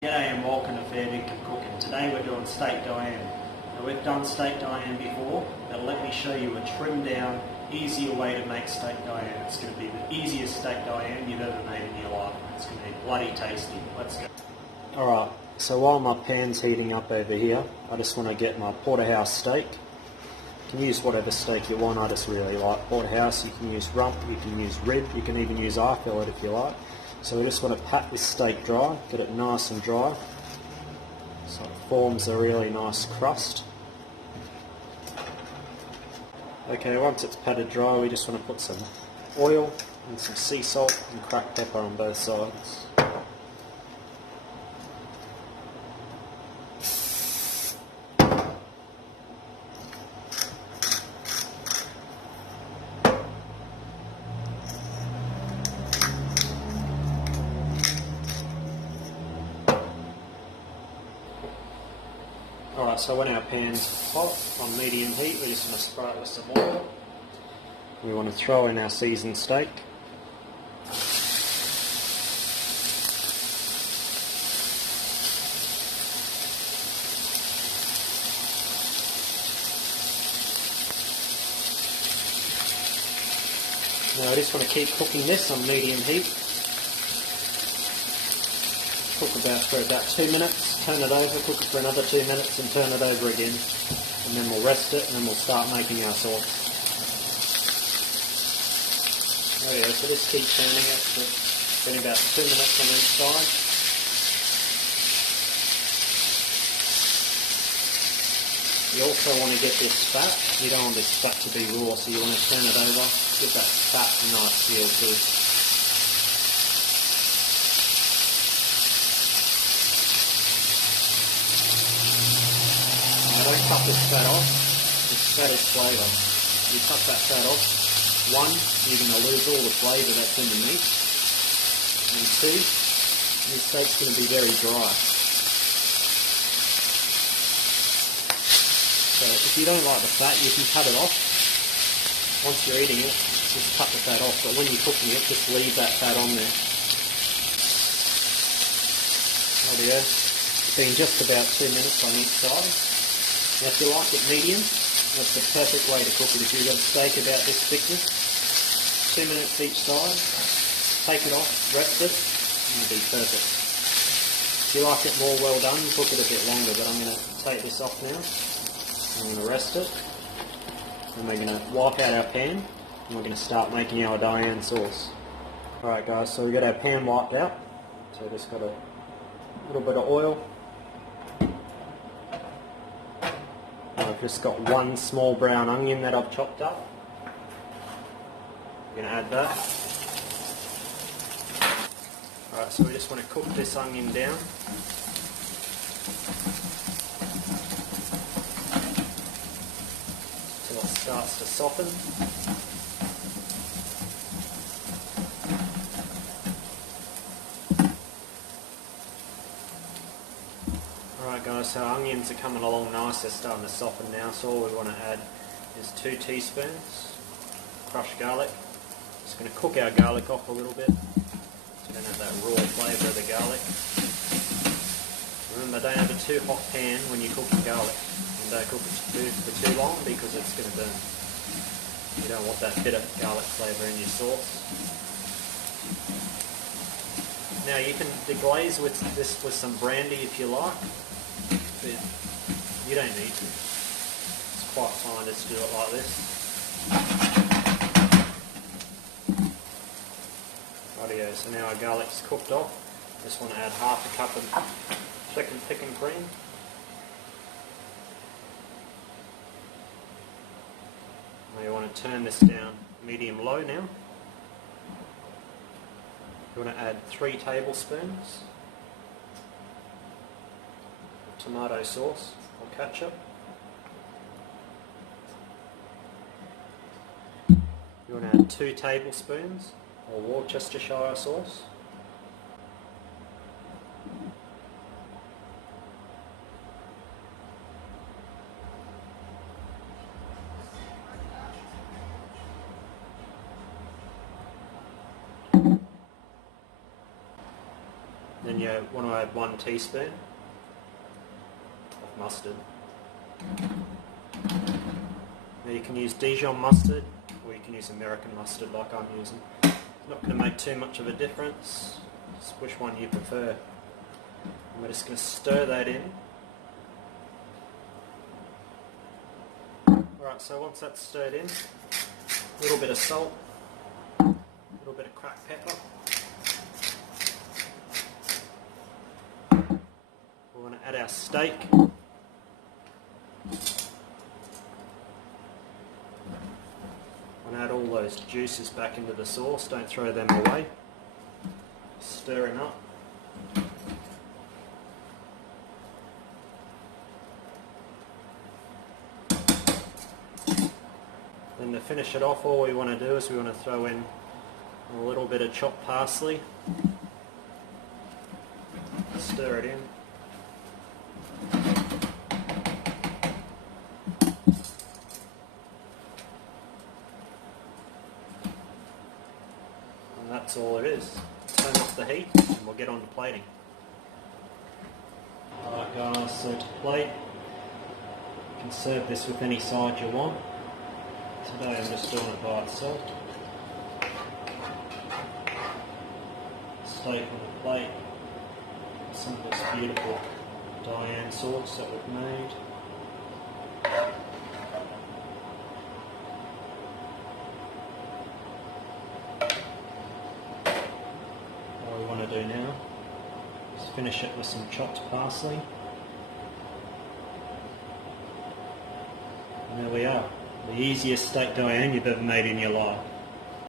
G'day and welcome to Fair Dinkum Cooking. Today we're doing steak Diane. Now we've done steak Diane before, but let me show you a trimmed down, easier way to make steak Diane. It's going to be the easiest steak Diane you've ever made in your life. It's going to be bloody tasty. Let's go. Alright, so while my pan's heating up over here, I just want to get my porterhouse steak. You can use whatever steak you want. I just really like porterhouse. You can use rump, you can use rib, you can even use eye fillet if you like. So we just want to pat this steak dry, get it nice and dry, so it forms a really nice crust. Okay, once it's patted dry, we just want to put some oil and some sea salt and cracked pepper on both sides. Alright, so when our pan's hot on medium heat, we just want to spray it with some oil. We want to throw in our seasoned steak. Now I just want to keep cooking this on medium heat. Cook for about 2 minutes, turn it over, cook it for another 2 minutes and turn it over again. And then we'll rest it and then we'll start making our sauce. Oh yeah, so just keep turning it for getting about 2 minutes on each side. You also want to get this fat. You don't want this fat to be raw, so you want to turn it over, give that fat a nice feel too. Don't cut this fat off. This fat is flavour. You cut that fat off, one, you're going to lose all the flavour that's in the meat, and two, your steak's going to be very dry. So if you don't like the fat, you can cut it off. Once you're eating it, just cut the fat off, but when you're cooking it, just leave that fat on there. There we go. It's been just about 2 minutes on each side. Now if you like it medium, that's the perfect way to cook it. If you've got a steak about this thickness, 2 minutes each side, take it off, rest it, and it'll be perfect. If you like it more well done, cook it a bit longer, but I'm going to take this off now. I'm going to rest it, and we're going to wipe out our pan, and we're going to start making our Diane sauce. Alright guys, so we've got our pan wiped out, so we've just got a little bit of oil. I've just got one small brown onion that I've chopped up. I'm going to add that. Alright, so we just want to cook this onion down. Until it starts to soften. Alright guys, so our onions are coming along nice, they're starting to soften now, so all we want to add is 2 teaspoons crushed garlic. Just going to cook our garlic off a little bit, so we don't have that raw flavour of the garlic. Remember, don't have a too hot pan when you cook your garlic, and don't cook it for too long because it's going to burn. You don't want that bitter garlic flavour in your sauce. Now you can deglaze with this with some brandy if you like. But you don't need to. It's quite fine just to do it like this. Rightio, so now our garlic's cooked off. Just want to add half a cup of chicken thickened cream. Now you want to turn this down medium low now. You want to add 3 tablespoons of tomato sauce or ketchup. You want to add 2 tablespoons of Worcestershire sauce. Then then you want to add 1 teaspoon of mustard. Now you can use Dijon mustard or you can use American mustard like I'm using. It's not going to make too much of a difference, just which one you prefer. And we're just going to stir that in. Alright, so once that's stirred in, a little bit of salt, a little bit of cracked pepper. We're going to add our steak. And add all those juices back into the sauce, don't throw them away. Stirring up. Then to finish it off, all we want to do is we want to throw in a little bit of chopped parsley. Stir it in. And that's all it is. Turn off the heat and we'll get on to plating. Alright guys, so to plate, you can serve this with any side you want. Today I'm just doing it by itself. Steak on the plate. Some of this beautiful Diane sauce that we've made. What we want to do now is finish it with some chopped parsley. And there we are. The easiest steak Diane you've ever made in your life.